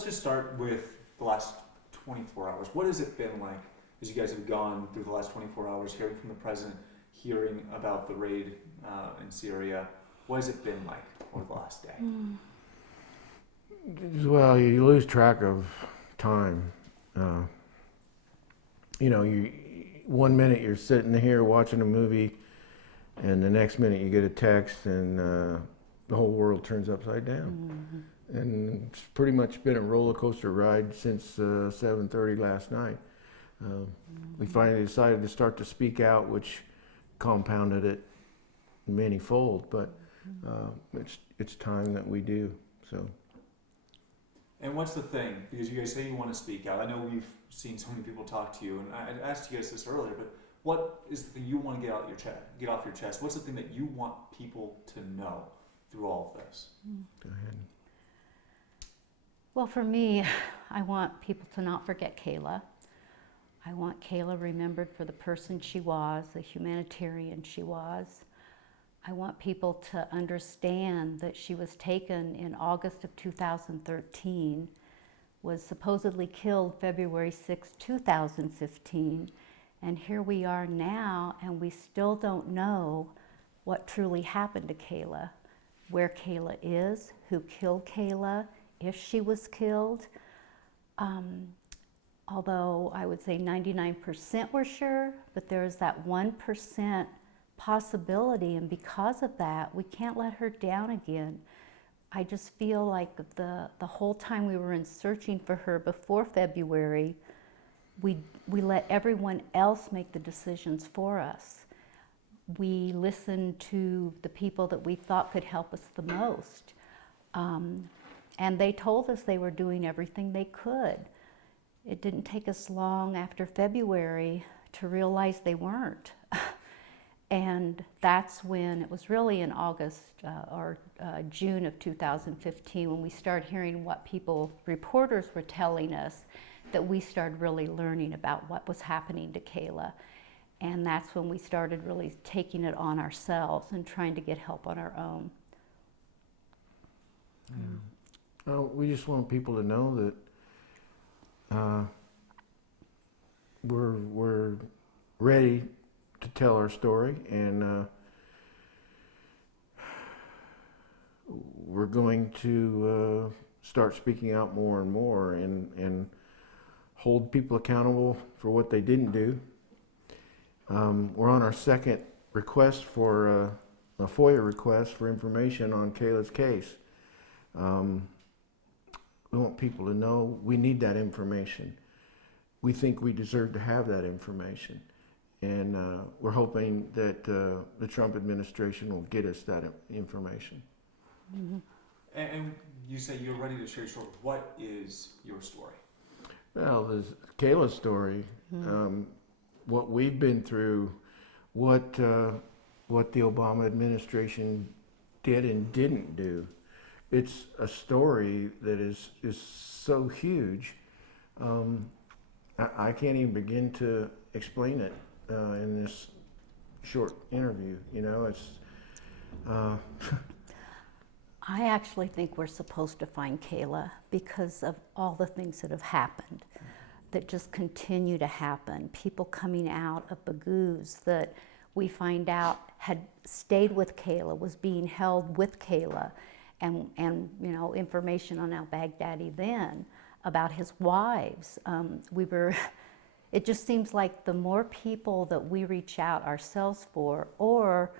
let's just start with the last 24 hours. What has it been like as you guys have gone through the last 24 hours, hearing from the president, hearing about the raid in Syria? What has it been like over the last day? Well, you lose track of time. You 1 minute you're sitting here watching a movie, and the next minute you get a text, and the whole world turns upside down. And it's pretty much been a roller coaster ride since 7:30 last night. We finally decided to start to speak out, which compounded it many-fold, but it's time that we do. So. And what's the thing? Because you guys say you want to speak out. I know we've seen so many people talk to you, and I asked you guys this earlier, but what is the thing you want to get off your chest? What's the thing that you want people to know through all of this? Go ahead. Well, for me, I want people to not forget Kayla. I want Kayla remembered for the person she was, the humanitarian she was. I want people to understand that she was taken in August of 2013, was supposedly killed February 6, 2015, and here we are now, and we still don't know what truly happened to Kayla, where Kayla is, who killed Kayla, if she was killed. Although I would say 99% were sure, but there's that 1% possibility, and because of that, we can't let her down again. I just feel like the whole time we were in searching for her before February, we let everyone else make the decisions for us. We listened to the people that we thought could help us the most. And they told us they were doing everything they could. It didn't take us long after February to realize they weren't. And that's when, it was really in August or June of 2015, when we started hearing what reporters were telling us, that we started really learning about what was happening to Kayla. And that's when we started really taking it on ourselves and trying to get help on our own. We just want people to know that we're ready to tell our story, and we're going to start speaking out more and more, and hold people accountable for what they didn't do. We're on our second request for a FOIA request for information on Kayla's case. We want people to know we need that information. We think we deserve to have that information. And we're hoping that the Trump administration will get us that information. Mm-hmm. And you say you're ready to share your story. What is your story? Well, there's Kayla's story, what we've been through, what the Obama administration did and didn't do. It's a story that is so huge. I can't even begin to explain it in this short interview. It's. I actually think we're supposed to find Kayla because of all the things that have happened, that just continue to happen. People coming out of Baghouz that we find out had stayed with Kayla, was being held with Kayla, and information on al-Baghdadi then about his wives. It just seems like the more people that we reach out ourselves for, or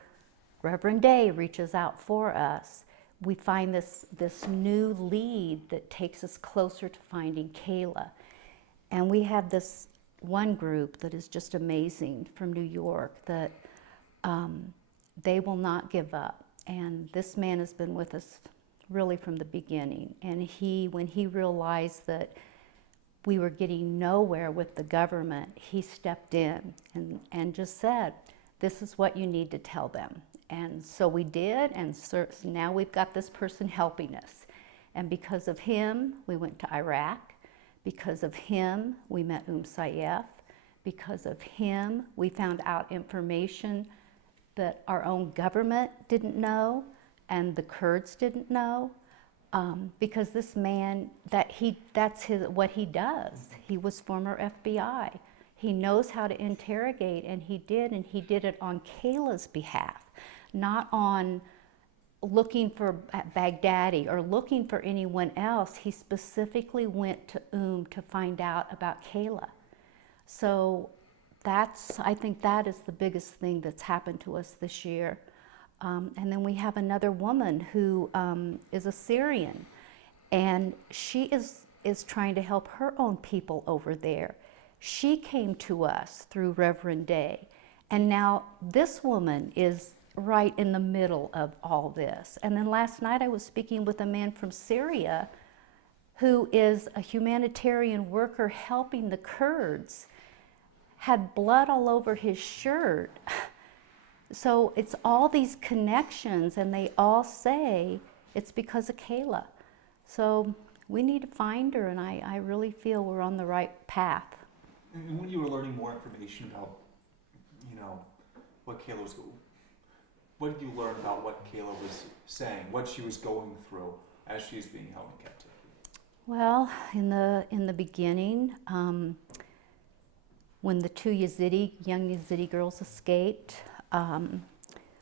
Reverend Day reaches out for us, we find this new lead that takes us closer to finding Kayla. And we have this one group that is just amazing from New York that they will not give up. And this man has been with us really from the beginning. And when he realized that we were getting nowhere with the government, he stepped in and just said, this is what you need to tell them. And so we did, and so now we've got this person helping us. And because of him, we went to Iraq. Because of him, we met Saif. Because of him, we found out information that our own government didn't know and the Kurds didn't know. because this man, what he does. He was former FBI. He knows how to interrogate, and he did it on Kayla's behalf, not on looking for Baghdadi or looking for anyone else. He specifically went to to find out about Kayla. So I think that is the biggest thing that's happened to us this year. And then we have another woman who is a Syrian, and she is trying to help her own people over there. She came to us through Reverend Day, and now this woman is right in the middle of all this. And then last night I was speaking with a man from Syria who is a humanitarian worker helping the Kurds, had blood all over his shirt. So it's all these connections, and they all say it's because of Kayla. So we need to find her, and I really feel we're on the right path. And when you were learning more information about, what Kayla was, what did you learn about what Kayla was saying, what she was going through as she was being held in captivity? Well, in the beginning, when the two young Yazidi girls escaped, and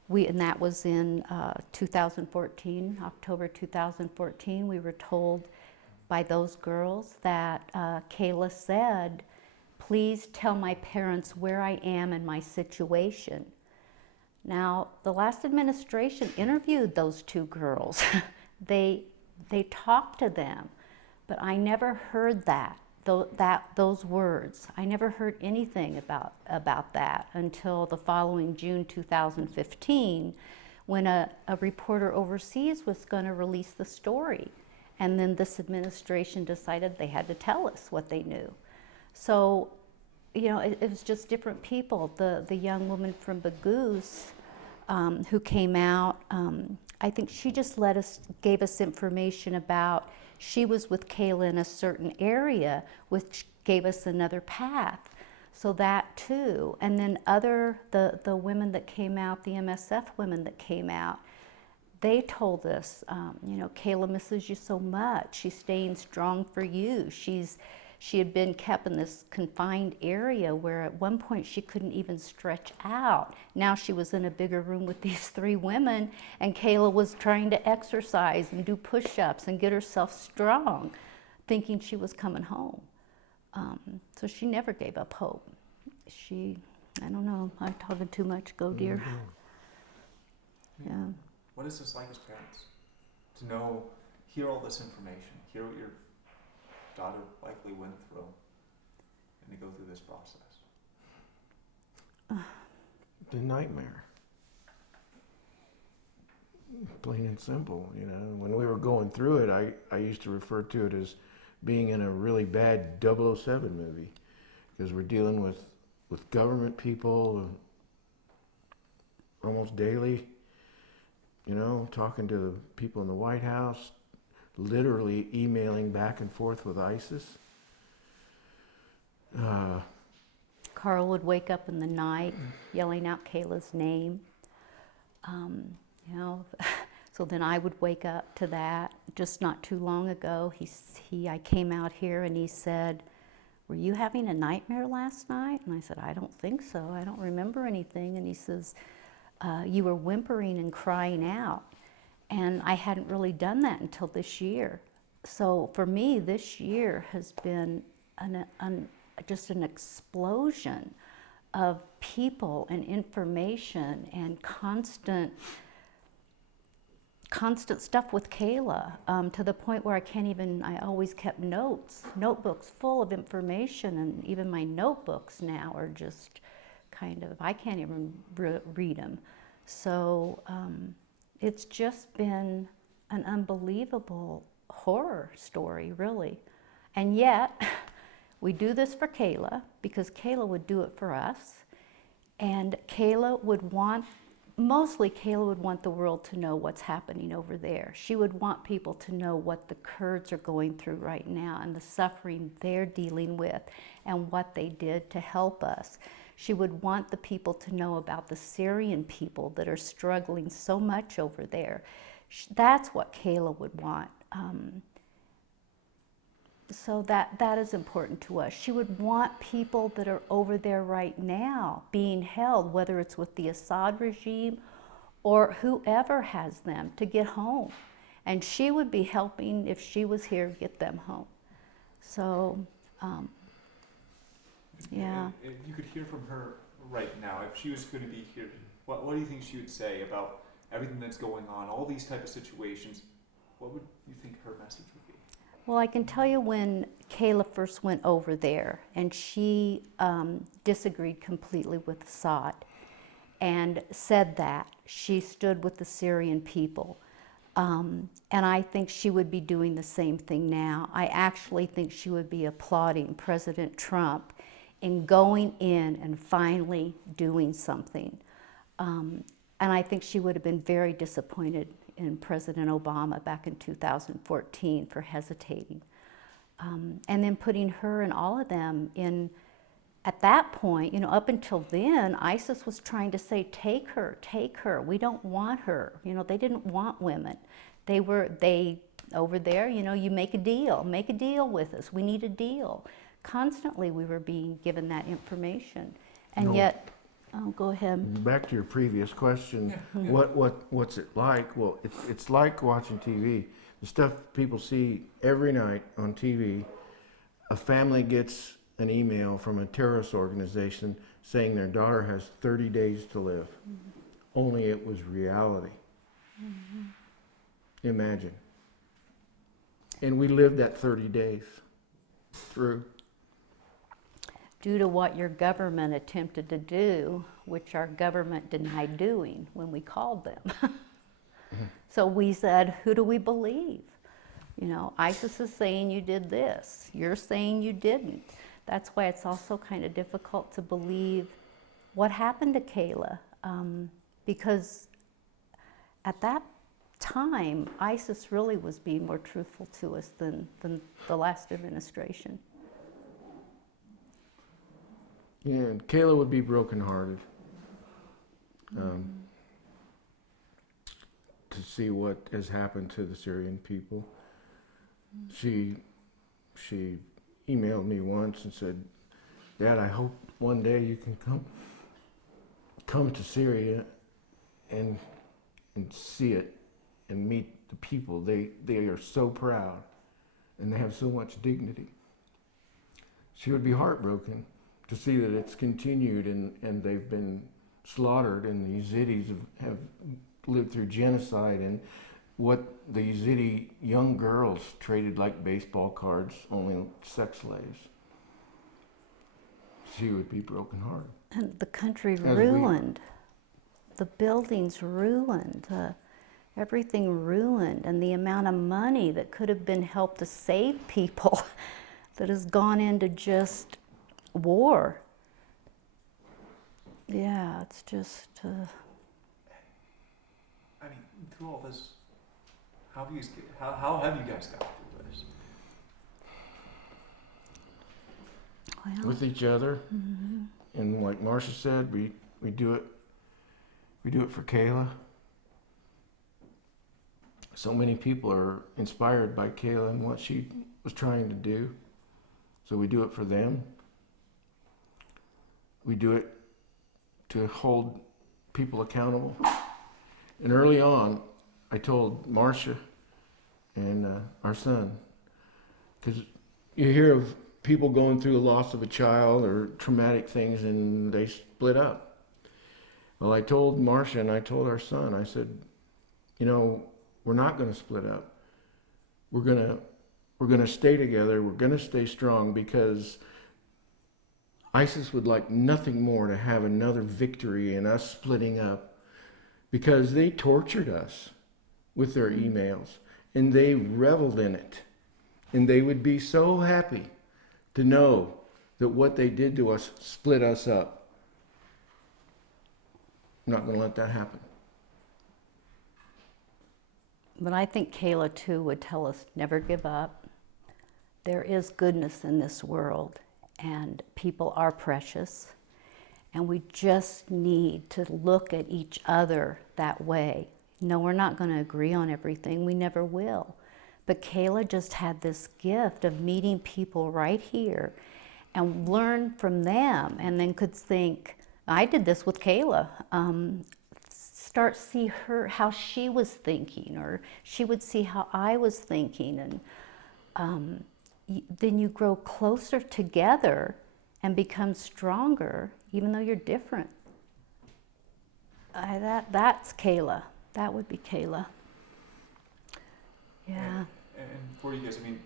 that was in 2014, October 2014, we were told by those girls that Kayla said, "Please tell my parents where I am and my situation." Now, the last administration interviewed those two girls. They talked to them, but I never heard those words. I never heard anything about that until the following June 2015, when a reporter overseas was going to release the story. And then this administration decided they had to tell us what they knew. So, it was just different people. The young woman from Baghouz who came out, I think she just gave us information about she was with Kayla in a certain area, which gave us another path. So that too. And then the women that came out, the MSF women that came out, they told us, Kayla misses you so much. She's staying strong for you. She had been kept in this confined area where at one point she couldn't even stretch out. Now she was in a bigger room with these three women, and Kayla was trying to exercise and do push-ups and get herself strong, thinking she was coming home. So she never gave up hope. I don't know, I'm talking too much. Go, dear. Mm-hmm. Yeah. What is this like as parents? To hear all this information, hear what your daughter likely went through, and to go through this process? The nightmare. Plain and simple, When we were going through it, I used to refer to it as being in a really bad 007 movie, because we're dealing with government people almost daily, talking to people in the White House, literally emailing back and forth with ISIS. Carl would wake up in the night yelling out Kayla's name. So then I would wake up to that. Just not too long ago, I came out here and he said, "Were you having a nightmare last night?" And I said, "I don't think so. I don't remember anything." And he says, "You were whimpering and crying out." And I hadn't really done that until this year. So for me, this year has been just an explosion of people and information and constant stuff with Kayla, to the point where I always kept notebooks full of information, and even my notebooks now are just I can't even read them. So it's just been an unbelievable horror story, really. And yet, we do this for Kayla because Kayla would do it for us. And mostly Kayla would want the world to know what's happening over there. She would want people to know what the Kurds are going through right now and the suffering they're dealing with and what they did to help us. She would want the people to know about the Syrian people that are struggling so much over there. That's what Kayla would want. So that is important to us. She would want people that are over there right now being held, whether it's with the Assad regime or whoever has them, to get home. And she would be helping, if she was here, get them home. So, yeah. If you could hear from her right now, if she was going to be here, what do you think she would say about everything that's going on, all these type of situations? What would you think her message would be? Well, I can tell you when Kayla first went over there, and she disagreed completely with Assad and said that she stood with the Syrian people. And I think she would be doing the same thing now. I actually think she would be applauding President Trump in going in and finally doing something. And I think she would have been very disappointed in President Obama back in 2014 for hesitating. And then putting her and all of them in, at that point, you know, up until then, ISIS was trying to say, take her, we don't want her. You know, they didn't want women. They over there, you know, you make a deal with us, we need a deal. Constantly we were being given that information. And yet, oh, go ahead. Back to your previous question, Yeah. what's it like? Well, it's like watching TV. The stuff people see every night on TV. A family gets an email from a terrorist organization saying their daughter has 30 days to live. Mm-hmm. Only it was reality. Mm-hmm. Imagine. And we lived that 30 days through. Due to what your government attempted to do, which our government denied doing when we called them. So we said, who do we believe? You know, ISIS is saying you did this, you're saying you didn't. That's why it's also kind of difficult to believe what happened to Kayla, because at that time, ISIS really was being more truthful to us than the last administration. Yeah, and Kayla would be brokenhearted to see what has happened to the Syrian people. She emailed me once and said, "Dad, I hope one day you can come to Syria and see it and meet the people. They are so proud and they have so much dignity." She would be heartbroken to see that it's continued and they've been slaughtered, and the Yazidis have lived through genocide, and what the Yazidi young girls traded like baseball cards, only sex slaves. She would be brokenhearted. And the country ruined, the buildings ruined, everything ruined, and the amount of money that could have been helped to save people that has gone into just war. Yeah, it's just. I mean, through all this, how have you guys got through this? Well, With each other, and like Marcia said, we do it. We do it for Kayla. So many people are inspired by Kayla and what she was trying to do. So we do it for them. We do it to hold people accountable. And early on, I told Marcia and our son, because you hear of people going through the loss of a child or traumatic things and they split up. Well, I told Marcia and I told our son, I said, you know, we're not going to split up. We're going to stay together. We're going to stay strong, because ISIS would like nothing more to have another victory in us splitting up, because they tortured us with their emails and they reveled in it. And they would be so happy to know that what they did to us split us up. I'm not going to let that happen. But I think Kayla too would tell us, never give up. There is goodness in this world, and people are precious, and we just need to look at each other that way. No, we're not going to agree on everything. We never will. But Kayla just had this gift of meeting people right here and learn from them, and then could think, I did this with Kayla, start see her, how she was thinking, or she would see how I was thinking, and then you grow closer together and become stronger, even though you're different. That's Kayla. That would be Kayla. Yeah. And for you guys, I mean,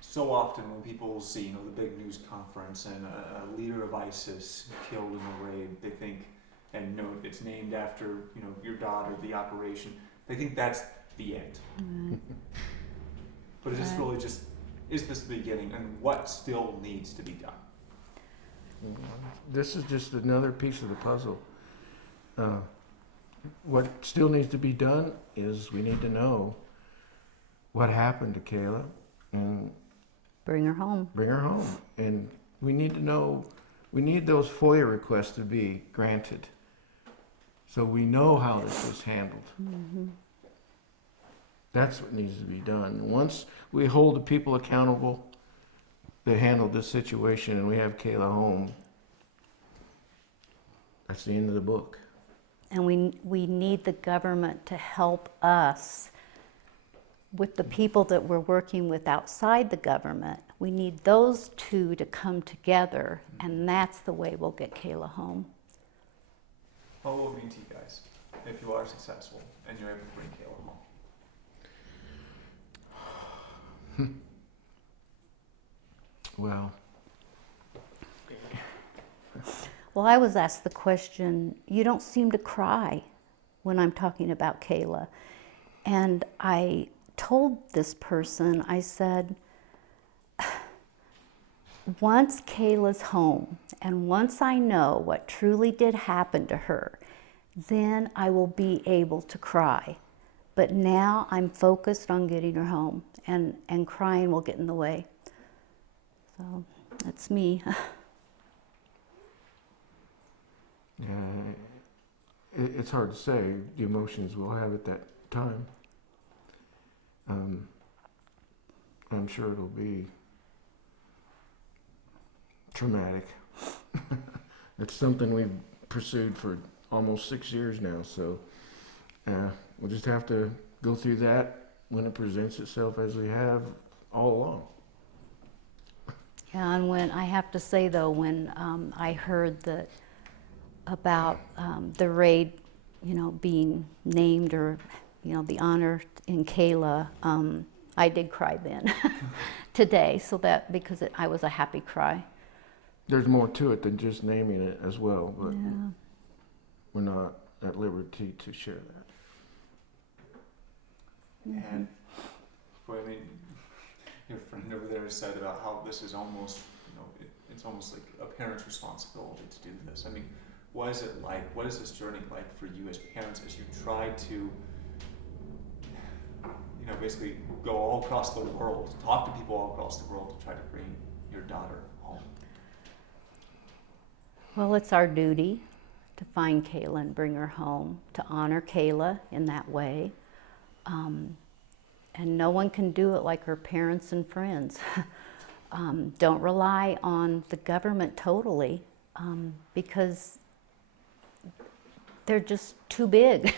so often when people see, you know, the big news conference and a leader of ISIS killed in a raid, they think, and you know, it's named after, you know, your daughter, the operation, they think that's the end. Mm. But is this really just, is this the beginning, and what still needs to be done? This is just another piece of the puzzle. What still needs to be done is we need to know what happened to Kayla and Bring her home. bring her home. And we need to know, we need those FOIA requests to be granted so we know how this was handled. Mm-hmm. That's what needs to be done. Once we hold the people accountable that handled this situation and we have Kayla home, that's the end of the book. And we need the government to help us with the people that we're working with outside the government. We need those two to come together, and that's the way we'll get Kayla home. What will it mean to you guys if you are successful and you're able to bring Kayla home? Well, Well, I was asked the question, you don't seem to cry when I'm talking about Kayla. And I told this person, I said, once Kayla's home and once I know what truly did happen to her, then I will be able to cry. But now I'm focused on getting her home, and crying will get in the way. So that's me. it's hard to say the emotions we'll have at that time. I'm sure it'll be traumatic. It's something we've pursued for almost 6 years now, so we'll just have to go through that when it presents itself, as we have all along. Yeah, and when I have to say though, when I heard that about the raid, you know, being named, or you know, the honor in Kayla, I did cry then today. So that because I was a happy cry. There's more to it than just naming it as well, but Yeah. we're not at liberty to share that. Mm-hmm. And boy, I mean, your friend over there said about how this is almost, you know, it's almost like a parent's responsibility to do this. I mean, what is it like? What is this journey like for you as parents as you try to, you know, basically go all across the world, talk to people all across the world to try to bring your daughter home? Well, it's our duty to find Kayla and bring her home, to honor Kayla in that way. And no one can do it like her parents and friends. Don't rely on the government totally, because they're just too big.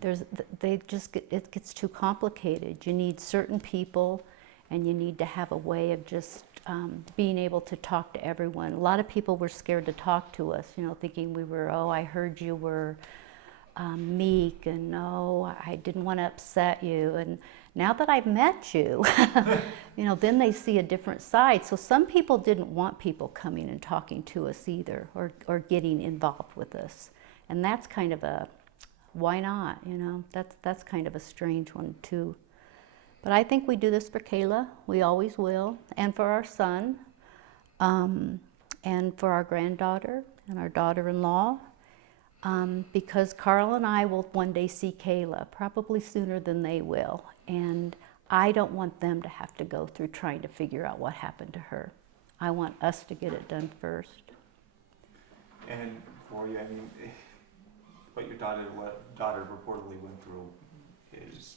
It gets too complicated. You need certain people, and you need to have a way of just being able to talk to everyone. A lot of people were scared to talk to us, you know, thinking we were, oh, I heard you were meek, and no, I didn't want to upset you. And now that I've met you, you know, then they see a different side. So some people didn't want people coming and talking to us either, or getting involved with us. And that's kind of a, why not, you know, that's kind of a strange one too. But I think we do this for Kayla, we always will, and for our son, and for our granddaughter and our daughter-in-law, because Carl and I will one day see Kayla, probably sooner than they will, and I don't want them to have to go through trying to figure out what happened to her. I want us to get it done first. And for you, I mean, what your daughter reportedly went through is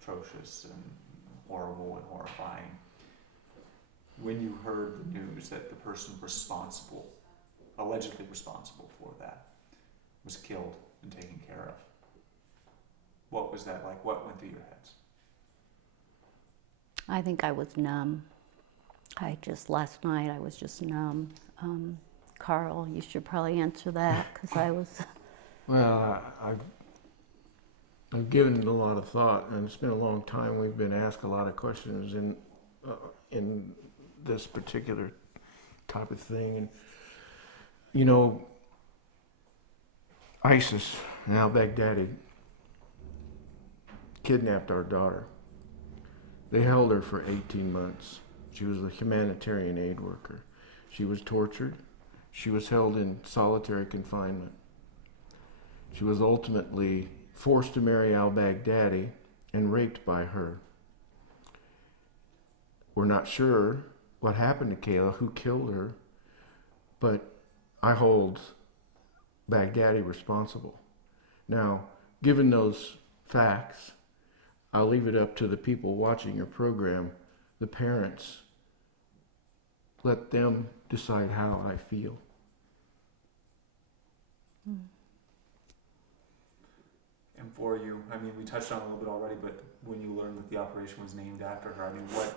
atrocious, and horrible and horrifying. When you heard the news that the person responsible, allegedly responsible for that, was killed and taken care of, what was that like? What went through your heads? I think I was numb. Last night I was just numb. Carl, you should probably answer that, because I was... Well, I've given it a lot of thought, and it's been a long time. We've been asked a lot of questions in this particular type of thing. And, you know, ISIS and al-Baghdadi kidnapped our daughter. They held her for 18 months. She was a humanitarian aid worker. She was tortured. She was held in solitary confinement. She was ultimately forced to marry al-Baghdadi and raped by her. We're not sure what happened to Kayla, who killed her, but I hold Baghdadi responsible. Now, given those facts, I'll leave it up to the people watching your program, the parents. Let them decide how I feel. And for you, I mean, we touched on it a little bit already, but when you learned that the operation was named after her, I mean, what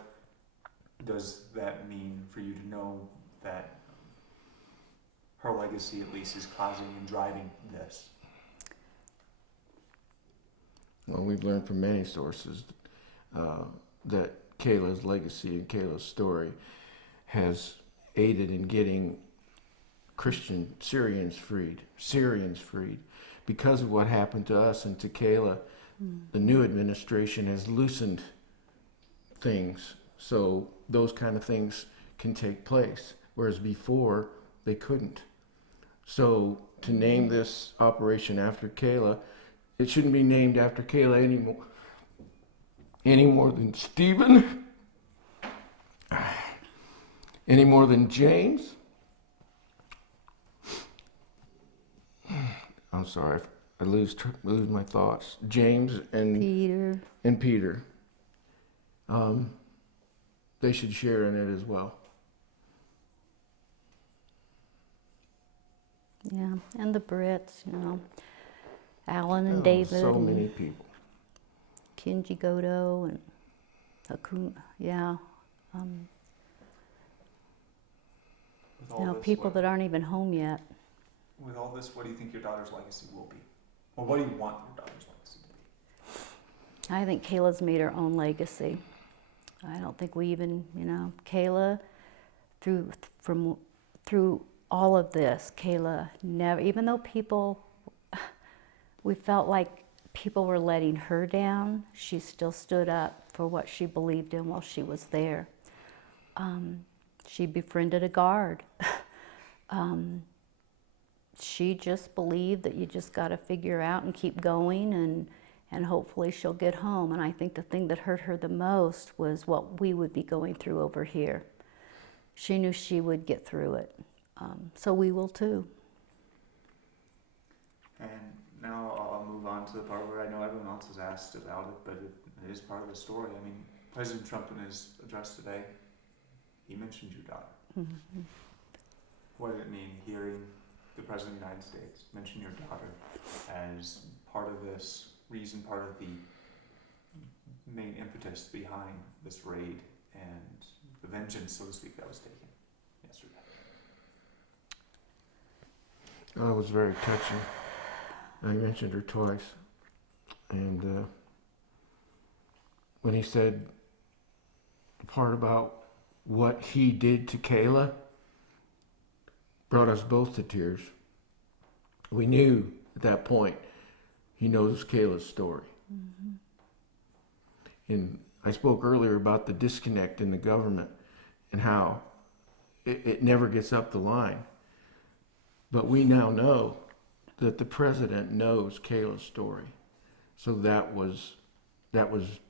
does that mean for you to know that her legacy, at least, is causing and driving this? Well, we've learned from many sources that Kayla's legacy and Kayla's story has aided in getting Christian Syrians freed. Because of what happened to us and to Kayla, the new administration has loosened things, so those kind of things can take place, whereas before they couldn't. So to name this operation after Kayla, it shouldn't be named after Kayla any more than Stephen, any more than James. I'm sorry, I lose my thoughts. James and Peter. They should share in it as well. Yeah, and the Brits, you know, Alan and David. So many people. Kenji Godo and Hakun, yeah. You know, people that aren't even home yet. With all this, what do you think your daughter's legacy will be? Or what do you want your daughter's legacy to be? I think Kayla's made her own legacy. I don't think we even, you know, Kayla, through all of this, Kayla never, even though we felt like people were letting her down, she still stood up for what she believed in while she was there. She befriended a guard. She just believed that you just got to figure out and keep going, and hopefully she'll get home. And I think the thing that hurt her the most was what we would be going through over here. She knew she would get through it. So we will too. And now I'll move on to the part where I know everyone else has asked about it, but it is part of the story. I mean, President Trump in his address today, he mentioned your daughter. Mm-hmm. What did it mean hearing the President of the United States mention your daughter as part of this reason, part of the main impetus behind this raid and the vengeance, so to speak, that was taken yesterday? Oh, it was very touching. I mentioned her twice. And when he said the part about what he did to Kayla, brought us both to tears. We knew at that point he knows Kayla's story. Mm-hmm. And I spoke earlier about the disconnect in the government and how it never gets up the line. But we now know that the president knows Kayla's story. So that was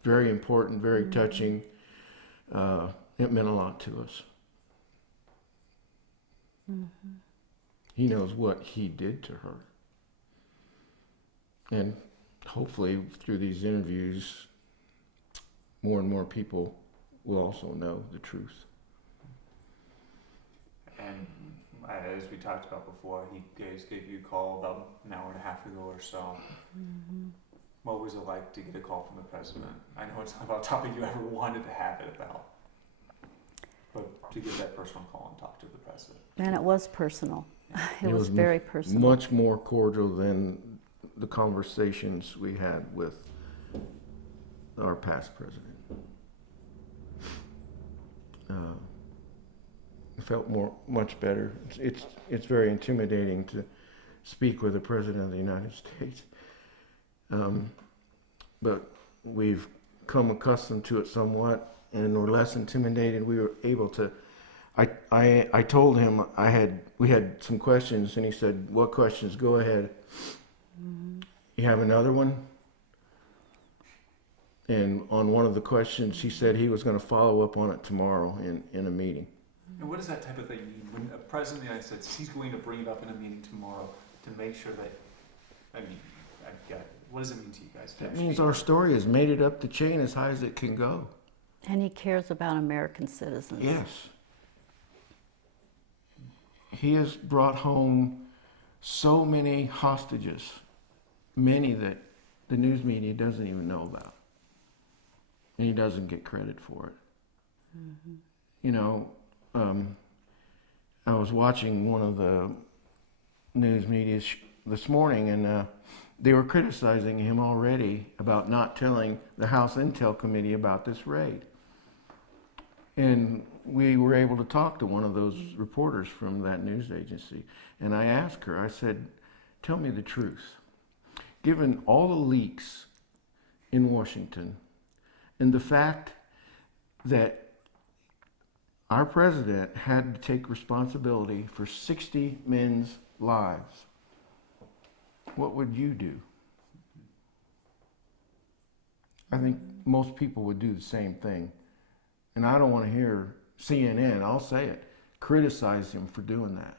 very important, very touching. It meant a lot to us. Mm-hmm. He knows what he did to her. And hopefully through these interviews, more and more people will also know the truth. And as we talked about before, he gave you a call about an hour and a half ago or so. What was it like to get a call from the president? I know it's not about a topic you ever wanted to have it about, but to get that personal call and talk to the president. And it was personal. It was very personal. Much more cordial than the conversations we had with our past president. It felt much better. It's very intimidating to speak with the president of the United States, but we've come accustomed to it somewhat, and we're less intimidated. We were able to. I told him we had some questions, and he said, "What questions? Go ahead." You have another one? And on one of the questions, he said he was going to follow up on it tomorrow in a meeting. And what does that type of thing mean? When a president of the United States, he's going to bring it up in a meeting tomorrow to make sure that, I mean, I get it. What does it mean to you guys? That means our story has made it up the chain as high as it can go. And he cares about American citizens. Yes. He has brought home so many hostages, many that the news media doesn't even know about. And he doesn't get credit for it. You know, I was watching one of the news media this morning, and they were criticizing him already about not telling the House Intel Committee about this raid. And we were able to talk to one of those reporters from that news agency. And I asked her, I said, tell me the truth. Given all the leaks in Washington and the fact that our president had to take responsibility for 60 men's lives, what would you do? I think most people would do the same thing. And I don't want to hear CNN, I'll say it, criticize him for doing that.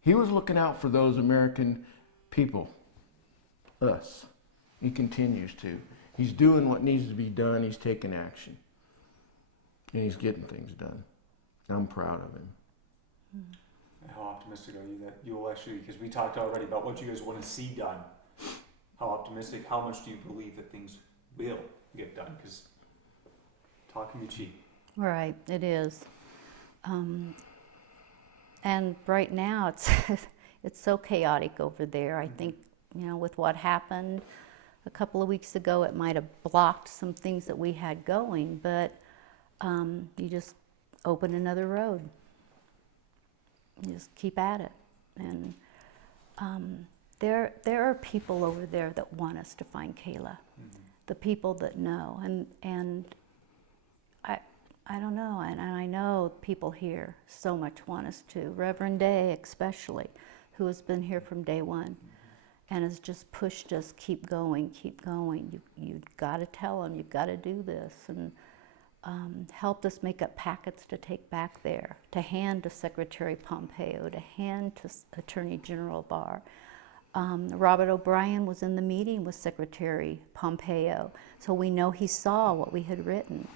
He was looking out for those American people, us. He continues to. He's doing what needs to be done. He's taking action. And he's getting things done. I'm proud of him. How optimistic are you that you will actually, because we talked already about what you guys want to see done. How optimistic, how much do you believe that things will get done? Because talk can be cheap. Right, it is. And right now it's it's so chaotic over there. I think, you know, with what happened a couple of weeks ago, it might have blocked some things that we had going, but you just open another road. You just keep at it. And there are people over there that want us to find Kayla. The people that know. And I don't know, and I know people here so much want us to. Reverend Day especially, who has been here from day one and has just pushed us, keep going, keep going. You've got to tell them, you've got to do this. And helped us make up packets to take back there, to hand to Secretary Pompeo, to hand to Attorney General Barr. Robert O'Brien was in the meeting with Secretary Pompeo, so we know he saw what we had written.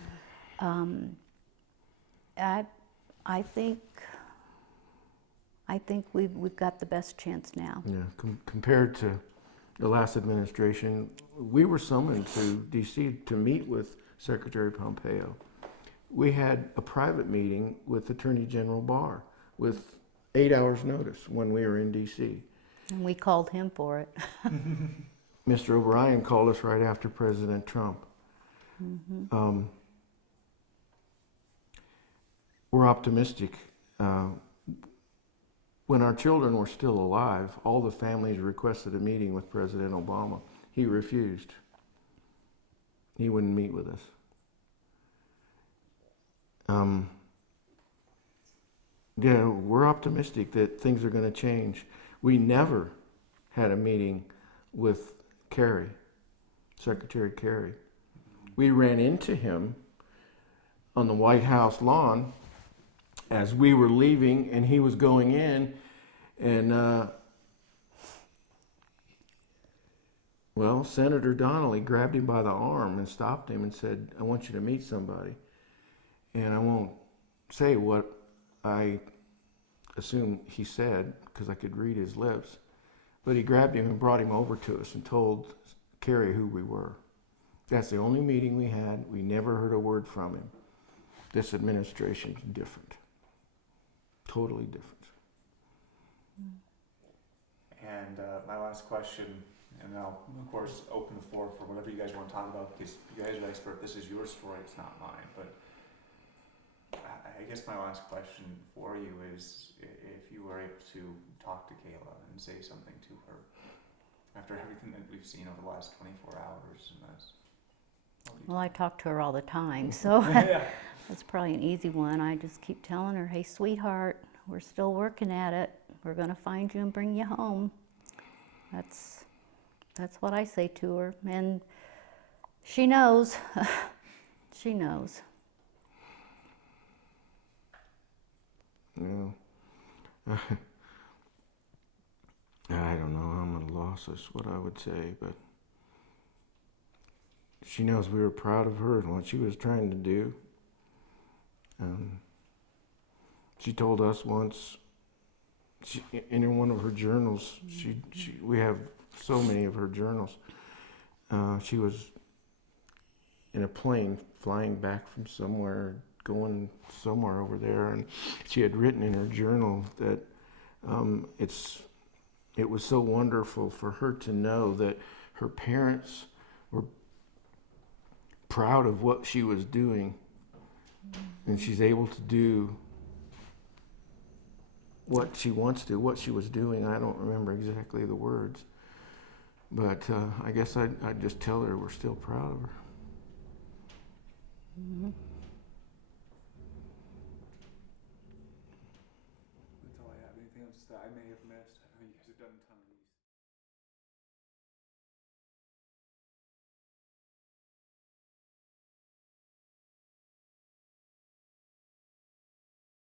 I think we've got the best chance now. Yeah, compared to the last administration, we were summoned to D.C. to meet with Secretary Pompeo. We had a private meeting with Attorney General Barr with 8 hours notice when we were in D.C. And we called him for it. Mr. O'Brien called us right after President Trump. We're optimistic. When our children were still alive, all the families requested a meeting with President Obama. He refused. He wouldn't meet with us. Yeah, we're optimistic that things are going to change. We never had a meeting with Kerry, Secretary Kerry. We ran into him on the White House lawn as we were leaving, and he was going in, and Well, Senator Donnelly grabbed him by the arm and stopped him and said, "I want you to meet somebody." And I won't say what I assume he said because I could read his lips. But he grabbed him and brought him over to us and told Carrie who we were. That's the only meeting we had. We never heard a word from him. This administration's different. Totally different. And my last question, and then I'll, of course, open the floor for whatever you guys want to talk about, because you guys are expert. This is your story, it's not mine. But I guess my last question for you is if you were able to talk to Kayla and say something to her after everything that we've seen over the last 24 hours. And that's, Well, I talk to her all the time, so yeah. that's probably an easy one. I just keep telling her, "Hey, sweetheart, we're still working at it. We're going to find you and bring you home." That's what I say to her, and she knows. She knows. Yeah. I don't know. I'm at a loss. That's what I would say, but she knows we were proud of her and what she was trying to do. She told us once, in one of her journals, we have so many of her journals. She was in a plane flying back from somewhere, going somewhere over there, and she had written in her journal that it was so wonderful for her to know that her parents were proud of what she was doing, and she's able to do what she wants to, what she was doing. I don't remember exactly the words, but I guess I'd just tell her we're still proud of her. Mm-hmm. That's all I have. Anything else that I may have missed? I know you guys have done a ton of